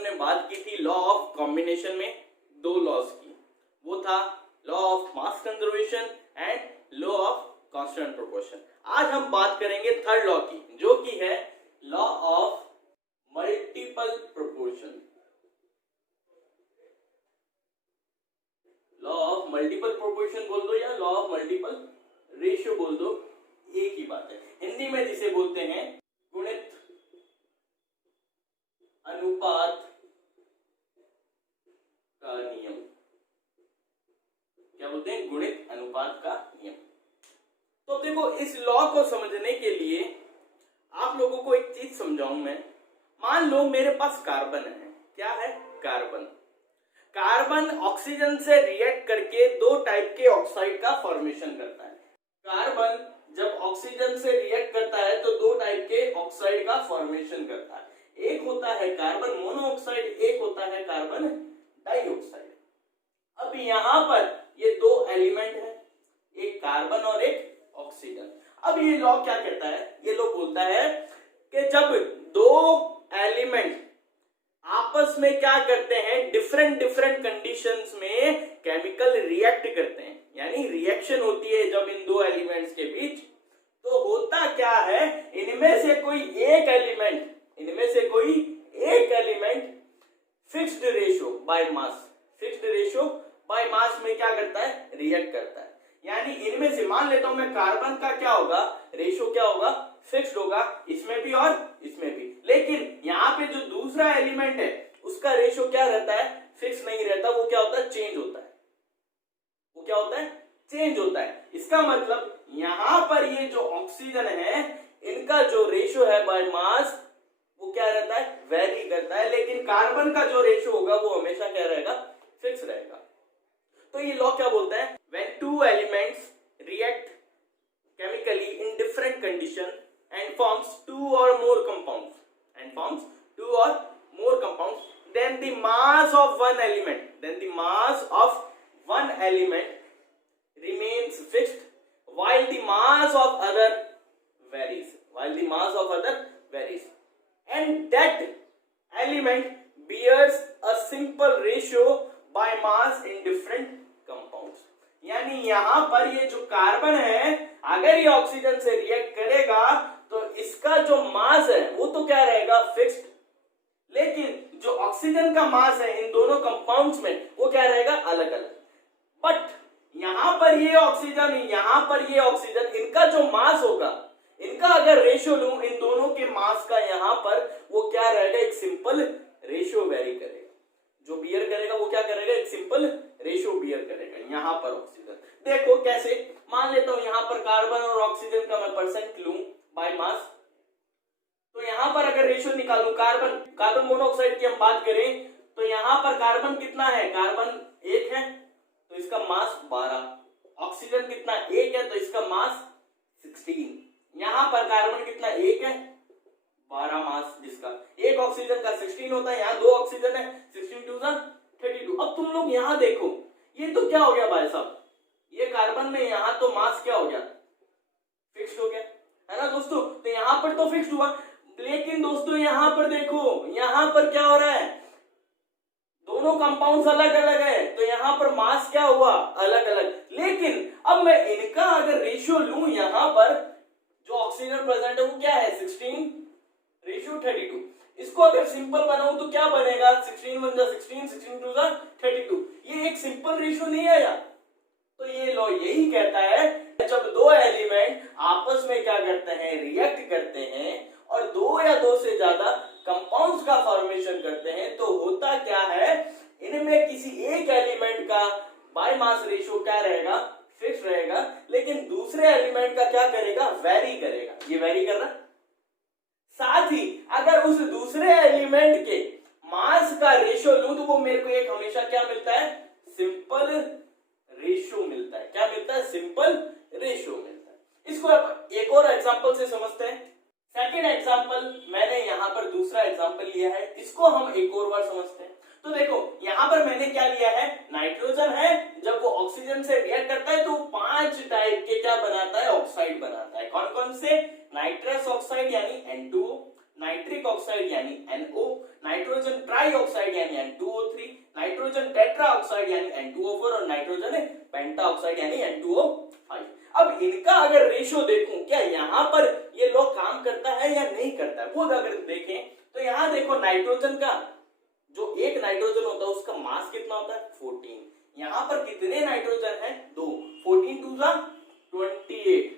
हमने बात की थी लॉ ऑफ कॉम्बिनेशन में दो लॉज की, वो था law of mass conservation and law of constant proportion. आज हम बात करेंगे थर्ड लॉ की, जो कि है law of multiple proportion. Law of multiple proportion बोल दो या लॉ ऑफ मल्टीपल रेशियो बोल दो, एक ही बात है। हिंदी में जिसे बोलते हैं गुणित अनुपात का नियम। क्या बोलते हैं? गुणित अनुपात का नियम। तो देखो, इस लॉ को समझने के लिए आप लोगों को एक चीज समझाऊं मैं। मान लो मेरे पास कार्बन है। क्या है? कार्बन। कार्बन ऑक्सीजन से रिएक्ट करके दो टाइप के ऑक्साइड का फॉर्मेशन करता है। कार्बन जब ऑक्सीजन से रिएक्ट करता है तो दो टाइप के ऑक्साइड का फॉर्मेशन करता है। एक होता है कार्बन मोनोऑक्साइड, एक होता है कार्बन डाइऑक्साइड। अब यहां पर ये दो एलिमेंट है, एक कार्बन और एक ऑक्सीजन। अब ये लॉ क्या कहता है? ये लॉ बोलता है कि जब दो एलिमेंट आपस में क्या करते हैं, डिफरेंट डिफरेंट कंडीशंस में केमिकल रिएक्ट करते हैं, यानी रिएक्शन होती है जब इन दो एलिमेंट्स के बीच, तो होता क्या है, इनमें से कोई एक element fixed ratio by mass में क्या करता है? रिएक्ट करता है। यानी इनमें से मान लेता हूं मैं, कार्बन का क्या होगा, रेशियो क्या होगा? फिक्स्ड होगा, इसमें भी और इसमें भी। लेकिन यहाँ पे जो दूसरा एलिमेंट है उसका रेशियो क्या रहता है? फिक्स नहीं रहता, वो क्या होता है? चेंज होता है। इसका मतलब यहां पर ये जो ऑक्सीजन है, इनका जो रेशियो है बाय मास, वो क्या रहता है? वेरी करता है। लेकिन कार्बन का जो रेशियो होगा वो हमेशा क्या रहेगा? फिक्स रहेगा। तो ये लॉ क्या बोलता है? When two elements react chemically in different condition and forms two or more compounds, then the mass of one element remains fixed while the mass of other varies, and that element bears a simple ratio by mass in different compounds। यानी यहां पर ये जो carbon है, अगर ये oxygen से react करेगा तो इसका जो मास है वो तो क्या रहेगा? फिक्स्ड। लेकिन जो ऑक्सीजन का मास है इन दोनों कंपाउंड्स में, वो क्या रहेगा? अलग अलग। बट यहां पर ये ऑक्सीजन, इनका जो मास होगा, इनका अगर रेशियो लूं इन दोनों के मास का, यहां पर वो क्या रहेगा? एक सिंपल रेशियो वेरी करेगा। जो बियर करेगा वो क्या करेगा? एक सिंपल रेशियो बियर करेगा। यहां पर ऑक्सीजन, देखो कैसे, मान लेता हूं यहां पर कार्बन और ऑक्सीजन का मैं परसेंट लूं बाय मास, तो यहां पर अगर रेशियो निकालूं, कार्बन मोनोऑक्साइड की हम बात करें तो यहां पर कार्बन कितना है? कार्बन 1 है तो इसका मास 12। ऑक्सीजन कितना? 1 है तो इसका मास 16। यहां पर कार्बन कितना? 1 है, 12 मास, जिसका एक ऑक्सीजन का 16 होता है, यहाँ दो ऑक्सीजन है, 16 2 32। अब तुम लोग यहां देखो, ये तो क्या हो गया भाई साहब, ये कार्बन में यहां तो मास क्या हो गया? फिक्स्ड हो गया, है ना दोस्तों? तो यहां पर तो फिक्स्ड हुआ। लेकिन दोस्तों यहां पर देखो, यहां पर क्या हो रहा है? दोनों कंपाउंड्स अलग अलग है, तो यहां पर मास क्या हुआ? अलग अलग। लेकिन अब मैं इनका अगर रेशियो लूं, यहां पर जो ऑक्सीजन प्रेजेंट है वो क्या है? 16:32। इसको अगर सिंपल बनाऊं तो क्या बनेगा? 16 1 16, 16 2 32। ये एक सिंपल रेशियो नहीं आया। तो ये लॉ यही कहता है, जब दो एलिमेंट आपस में क्या करते हैं? रिएक्ट करते हैं और दो या दो से ज्यादा कंपाउंड्स का फॉर्मेशन करते हैं, तो होता क्या है, इनमें किसी एक एलिमेंट का बाय मास रेशियो क्या रहेगा? फिक्स रहेगा। लेकिन दूसरे एलिमेंट का क्या करेगा? वेरी करेगा। ये वेरी कर रहा। साथ ही अगर उस दूसरे एलिमेंट के मास का रेशियो लूं तो वो मेरे को एक हमेशा क्या मिलता है? सिंपल रेशियो मिलता है। क्या मिलता है? सिंपल रेशियो मिलता है। इसको एक और एग्जांपल से समझते हैं। सेकंड एग्जांपल, मैंने यहां पर दूसरा एग्जांपल लिया है, इसको हम एक और बार समझते हैं। तो देखो यहां पर मैंने क्या लिया है? नाइट्रोजन है, जब वो ऑक्सीजन से रिएक्ट करता है तो 5 टाइप के क्या बनाता है? ऑक्साइड बनाता है। कौन कौन से? नाइट्रस ऑक्साइड यानी N2O, नाइट्रिक ऑक्साइड यानी NO, नाइट्रोजन ट्राई ऑक्साइड यानी N2O3, नाइट्रोजन टेट्रा ऑक्साइड यानी N2O4 और नाइट्रोजन पेंटा ऑक्साइड यानी N2O5। अब इनका अगर रेशियो देखूं, क्या यहाँ पर ये लॉ काम करता है या नहीं करता है, वो अगर देखें तो यहाँ देखो नाइट्रोजन का जो एक नाइट्रोजन होता है उसका मास कितना होता है 14। यहाँ पर कितने नाइट्रोजन है 2, 14 2 जा 28।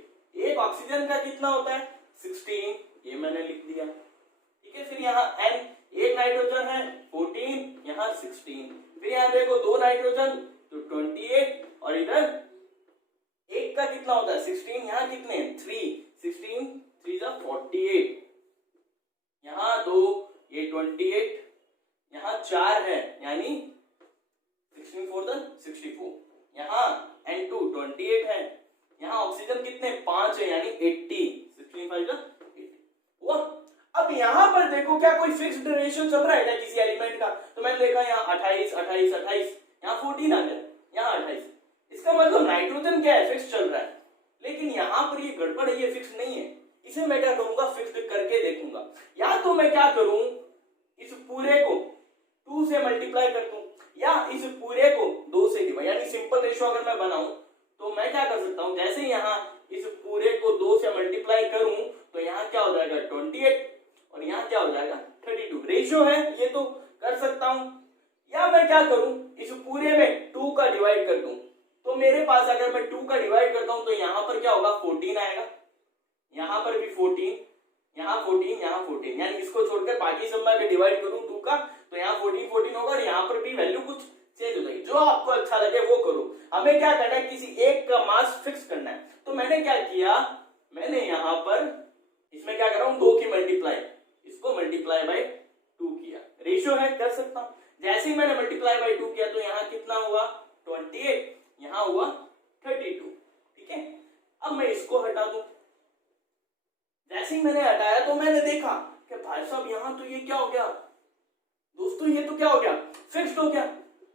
एक ऑक्सीजन का कितना होता है 16, ये मैंने लिख दिया। ठीक है, फिर यहाँ N एक नाइट्रोजन है 14, यहाँ 16। फिर यहाँ देखो दो नाइट्रोजन तो 28 और इधर एक का कितना होता है 16, यहाँ कितने 3, 16 3 जा 48, यहाँ दो ये 28, यहाँ 4 है यानी 16 4 जा 64, यहाँ N2 28 है, यहाँ ऑक्सीजन कितने 5 है यानी 80, 16 5 जा 80 हुआ। अब यहाँ पर देखो क्या कोई फिक्स्ड रेशियो चल रहा है क्या किसी एलिमेंट का, तो मैंने देखा यहाँ 28 28 28, यहाँ 14 आ गया, यहाँ 28, इसका मतलब नाइट्रोजन क्या है फिक्स चल रहा है। लेकिन यहाँ पर ये गड़बड़ है, ये फिक्स नहीं है। इसे मैं क्या करूंगा फिक्स्ड करके देखूंगा। या तो मैं क्या करूं इस पूरे को 2 से मल्टीप्लाई कर दूं, या इस पूरे को 2 से डिवाइड, यानी सिंपल रेशियो अगर मैं बनाऊं तो मैं क्या कर सकता हूं, जैसे यहाँ इस पूरे को 2 से मल्टीप्लाई करूं तो यहाँ क्या हो जाएगा 28 और यहाँ क्या हो जाएगा 32। रेशियो है ये तो कर सकता हूं। या मैं क्या करूं इस पूरे में 2 का डिवाइड कर दूं, तो मेरे पास अगर मैं 2 का डिवाइड करता हूं तो यहाँ पर क्या होगा 14 आएगा, यहाँ पर भी 14, यहाँ 14, यहाँ 14, यानी इसको छोड़कर बाकी सब मैं अगर डिवाइड करूं 2 का तो यहाँ 14 14 होगा और यहाँ पर भी वैल्यू कुछ चेंज हो जाएगी। जो आपको अच्छा लगे वो करो, हमें क्या करना है किसी एक का मास फिक्स करना है। तो मैंने क्या किया, मैंने यहाँ पर इसमें क्या कर रहा हूँ 2 की मल्टीप्लाई, इसको मल्टीप्लाई बाय 2 किया, रेशियो है कर सकता हूँ। जैसे ही मैंने मल्टीप्लाई बाय 2 किया तो यहाँ कितना हुआ 28, यहाँ हुआ 32। ठीक है, अब मैं इसको हटा दूं। जैसे ही मैंने हटाया तो मैंने देखा कि भाई साहब यहाँ तो ये क्या हो गया दोस्तों, ये तो क्या हो गया फिक्स्ड हो गया।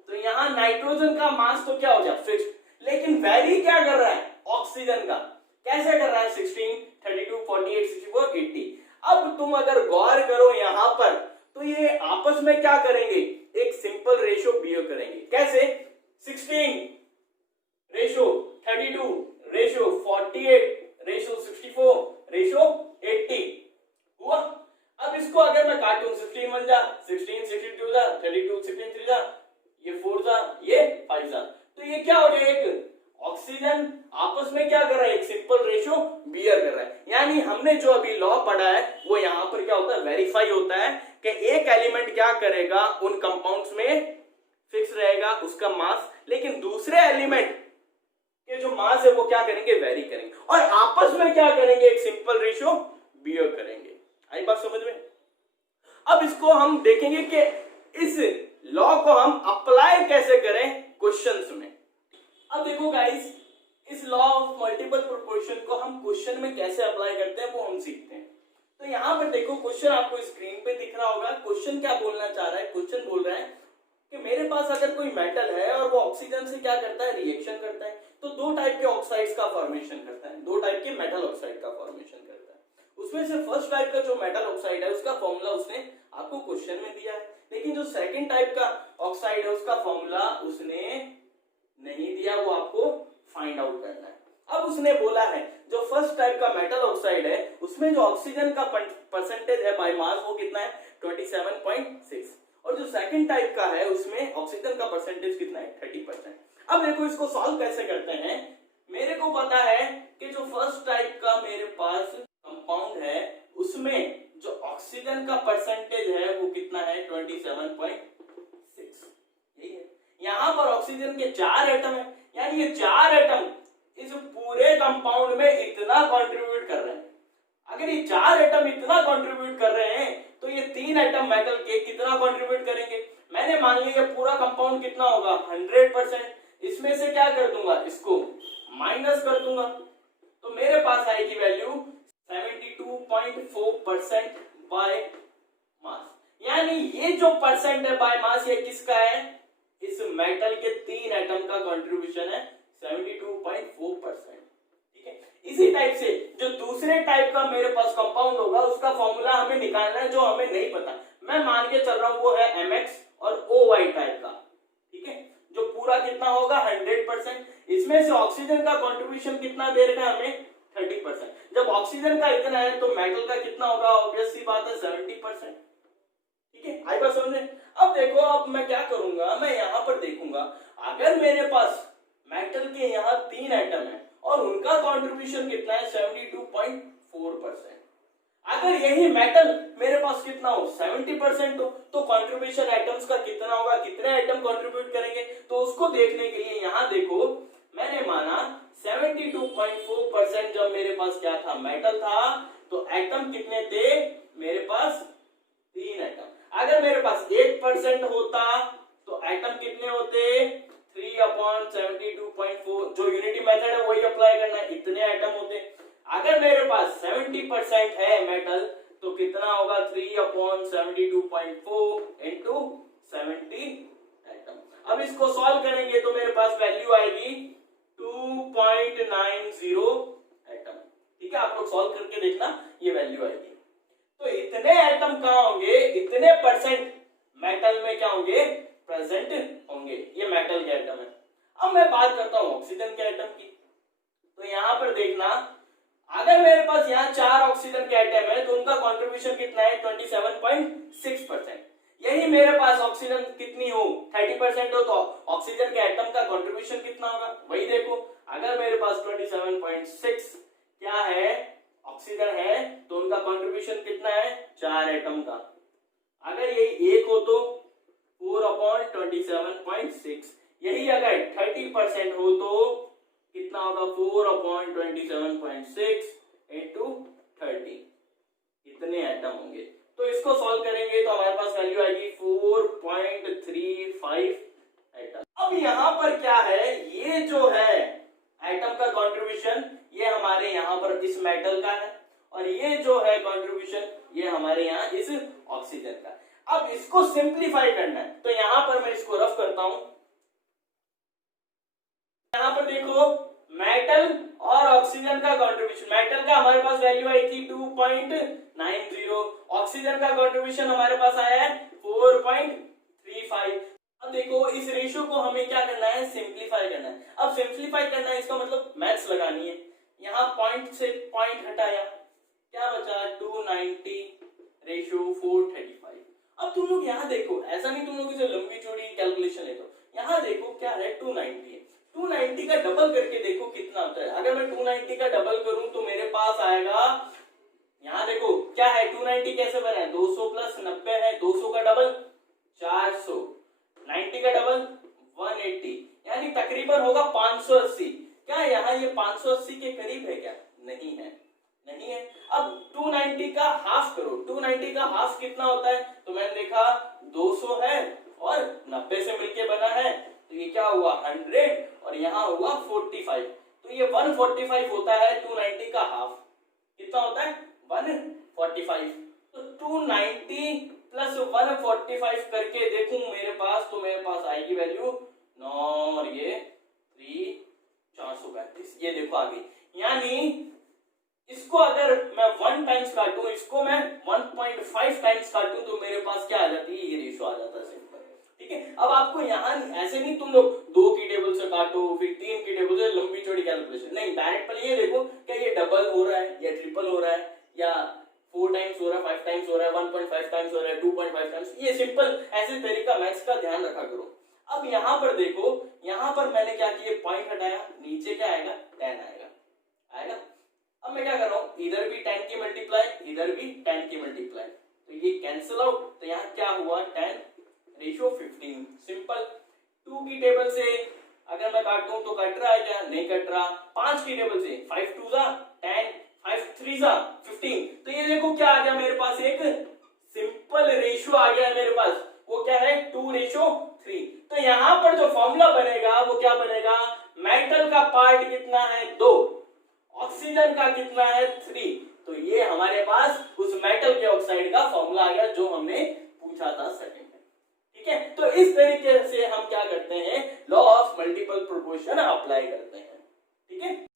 तो यहाँ नाइट्रोजन का मास तो क्या हो गया फिक्स्ड, लेकिन वेरी क्या कर रहा है ऑक्सीजन का, कैसे कर रहा है 16 32 48 64 80। अब तुम अगर गौर करो यहाँ पर तो ये आपस में क्या करेंगे, एक सिंपल रेशियो बिहेव करेंगे। कैसे 16 रेशियो 32 रेशियो 48 रेशियो 64 रेशियो 80 हुआ। अब इसको अगर मैं काटूं 16 1 जा 16 62 जा 32 16 3 जा ये 4 जा ये 5 जा, तो ये क्या हो गया एक ऑक्सीजन आपस में क्या कर रहा है एक सिंपल रेशियो बियर कर रहा है। यानी हमने जो अभी लॉ पढ़ा है वो यहाँ पर क्या होता है वेरीफाई होता है कि एक एलिमेंट क्या करेगा उन कंपाउंड्स में फिक्स रहेगा उसका मास, लेकिन दूसरे एलिमेंट के जो मास है वो क्या करेंगे वेरी करेंगे और आपस में क्या करेंगे एक सिंपल रेशियो बिहेव करेंगे। आई बात समझ में। अब इसको हम देखेंगे कि इस लॉ को हम अप्लाई कैसे करें क्वेश्चंस में। अब देखो गाइस, इस लॉ ऑफ मल्टीपल प्रोपोर्शन को हम क्वेश्चन में कैसे अप्लाई करते हैं वो हम सीखते हैं। तो यहाँ पर देखो क्वेश्चन आपको स्क्रीन पे दिख रहा होगा। क्वेश्चन क्या बोलना चाह रहा है, क्वेश्चन बोल रहा है कि मेरे पास अगर कोई मेटल है और वो ऑक्सीजन से क्या करता है रिएक्शन करता है, तो 2 टाइप के ऑक्साइड्स का फॉर्मेशन करता है, 2 टाइप के मेटल ऑक्साइड का फॉर्मेशन करता है। उसमें से फर्स्ट टाइप का जो मेटल ऑक्साइड है उसका फॉर्मूला उसने आपको क्वेश्चन में दिया है, लेकिन जो सेकंड टाइप का ऑक्साइड है उसका फॉर्मूला उसने नहीं दिया, वो आपको फाइंड आउट करना है। अब उसने बोला है जो फर्स्ट टाइप का मेटल ऑक्साइड है उसमें जो ऑक्सीजन का परसेंटेज है बाय मास वो कितना है 27.6, और जो सेकंड टाइप का है उसमें ऑक्सीजन का परसेंटेज कितना है 30%। अब देखो इसको सॉल्व कैसे करते हैं। मेरे को पता है कि जो फर्स्ट टाइप का मेरे पास कंपाउंड है उसमें जो ऑक्सीजन का परसेंटेज है वो कितना है 27.6। ठीक है, यहाँ पर ऑक्सीजन के 4 एटम है, यानी ये 4 एटम इस पूरे कंपाउंड में इतना कंट्रीब्यूट कर रहे हैं। अगर ये 4 एटम इतना कंट्रीब्यूट कर रहे हैं तो ये 3 एटम मेटल के कितना कंट्रीब्यूट करेंगे। मैंने मान लिया पूरा कंपाउंड कितना होगा 100%, इसमें से क्या कर दूंगा इसको माइनस कर दूंगा, तो मेरे पास आएगी वैल्यू 72.4% बाय मास। यानी ये जो परसेंट है बाय मास ये किसका है, इस मेटल के 3 एटम का कंट्रीब्यूशन है 72.4%। ठीक है, इसी टाइप से जो दूसरे टाइप का मेरे पास कंपाउंड होगा उसका फॉर्मूला हमें निकालना है जो हमें नहीं पता। मैं मान के चल रहा हूं वो है MX और OY टाइप का, ठीक है, जो पूरा कितना होगा 100%। इसमें से ऑक्सीजन का कंट्रीब्यूशन कितना दे रखा है हमें 30%। जब ऑक्सीजन का इतना है तो मेटल का कितना होगा, ऑब्वियस सी बात है 70%, ठीक है। आई बात समझे। अब देखो, अब मैं क्या करूंगा, मैं यहां पर देखूंगा अगर मेरे पास मेटल के यहाँ 3 एटम है और उनका कंट्रीब्यूशन कितना है 72.4%। अगर यही मेटल मेरे पास कितना हो 70% हो तो कंट्रीब्यूशन एटम्स का कितना होगा, कितने एटम कंट्रीब्यूट करेंगे, तो उसको देखने के लिए यहां देखो मैंने माना 72.4% जब मेरे पास क्या था मेटल था तो एटम कितने थे मेरे पास 3 एटम। अगर मेरे पास 8% होता तो एटम कितने होते 3/72.4, जो यूनिटी मेथड है वही अप्लाई करना है, इतने एटम होते। अगर मेरे पास 70% है मेटल तो कितना होगा 3/72.4 इंटू 70 एटम। अब इसको सॉल्व करेंगे तो मेरे पास वैल्यू आएगी 2.90 एटम, ठीक है। आप लोग सॉल्व करके देखना ये वैल्यू आएगी। तो इतने एटम कहां होंगे, इतने परसेंट मेटल में क्या होंगे प्रेजेंट होंगे, ये मेटल के एटम है। अब मैं बात करता हूं ऑक्सीजन के एटम की। तो यहां पर देखना अगर मेरे पास यहाँ 4 ऑक्सीजन के एटम है तो उनका कंट्रीब्यूशन कितना है 27.6%। यही मेरे पास ऑक्सीजन कितनी हो 30% हो तो ऑक्सीजन के एटम का कंट्रीब्यूशन कितना होगा वही देखो। अगर मेरे पास 27.6 क्या है ऑक्सीजन है तो उनका कंट्रीब्यूशन कितना है 4 एटम का। अगर यही 1 हो तो 4/27.6, यही अगर 30% हो तो कितना होगा 4/27.6 इंटू 30, इतने एटम होंगे। तो इसको सॉल्व करेंगे तो हमारे पास वैल्यू आएगी 4.35 एटम। अब यहां पर क्या है, ये जो है एटम का कंट्रीब्यूशन ये हमारे यहां पर इस मेटल का है और ये जो है कंट्रीब्यूशन ये हमारे यहां इस ऑक्सीजन का। अब इसको सिंप्लीफाई करना है तो यहां पर मैं इसको रफ करता हूं। यहां पर देखो मेटल और ऑक्सीजन का कंट्रीब्यूशन, मेटल का हमारे पास वैल्यू आई थी 2.90, ऑक्सीजन का कंट्रीब्यूशन हमारे पास आया है 4.35। अब देखो इस रेशियो को हमें क्या करना है सिंप्लीफाई करना है। अब सिंप्लीफाई करना है इसका मतलब मैथ्स लगानी है। यहां पॉइंट से पॉइंट हटाया क्या बचा 290 रेशियो 435। अब तुम लोग यहां देखो, ऐसा नहीं तुम लोग इसे लंबी चौड़ी कैलकुलेशन ले दो, यहां देखो क्या है 290 है, 290 का डबल करके देखो कितना होता है। अगर मैं 290 का डबल करूं तो मेरे पास आएगा, यहां देखो क्या है 290 कैसे बना है 200 प्लस 90 है, 200 का डबल 400, 90 का डबल 180, यानी तकरीबन होगा 580। क्या यहाँ ये 580 के करीब है क्या, नहीं है, नहीं है। अब 290 का हाफ करो, 290 का हाफ कितना होता है तो मैंने देखा 200 है और 90 से मिलके बना है तो ये क्या हुआ 100 और यहाँ हुआ 45, तो ये 145 होता है 290 का हाफ, कितना होता है 145। तो 290 प्लस 145 करके देखूं मेरे पास तो मेरे पास आएगी वैल्यू 9 और ये 3 435, ये देखो आ गई। यानी इसको अगर मैं 1 टाइम्स काटूं, इसको मैं 1.5 टाइम्स काटूं तो मेरे पास क्या आ जाती है ये रेशियो आ जाता है सिंपल, ठीक है। अब आपको यहाँ ऐसे नहीं तुम लोग 2 की टेबल से काटो फिर 3 की टेबल से लंबी चौड़ी कैलकुलेशन नहीं, डायरेक्ट पहले ये देखो क्या ये डबल हो रहा है या ट्रिपल हो रहा है या 4 टाइम्स हो रहा है 5 टाइम्स हो रहा है 1.5 टाइम्स हो रहा है 2.5 टाइम्स, ये सिंपल ऐसे तरीका मैथ्स का ध्यान रखा करो। अब यहाँ पर देखो, यहाँ पर मैंने क्या किया पॉइंट हटाया, नीचे क्या आएगा 10 आएगा। अब मैं क्या कर रहा हूं इधर भी 10 की मल्टीप्लाई इधर भी 10 की मल्टीप्लाई, तो ये कैंसिल आउट, तो यहाँ क्या हुआ 10 रेशियो 15, सिंपल। 2 की टेबल से अगर मैं काटूं तो कट रहा है क्या, नहीं कट रहा। 5 की टेबल से 5 2 जा 10 5 3 जा 15, तो ये देखो क्या आ गया मेरे पास एक सिंपल रेशियो आ गया मेरे पास, वो क्या है 2:3। तो यहाँ पर जो फॉर्मूला बनेगा वो क्या बनेगा, मेटल का पार्ट कितना है 2, ऑक्सीजन का कितना है 3, तो ये हमारे पास उस मेटल के ऑक्साइड का फॉर्मूला आ गया जो हमने पूछा था सेकंड में, ठीक है। तो इस तरीके से हम क्या करते हैं law of multiple proportion apply करते हैं, ठीक है।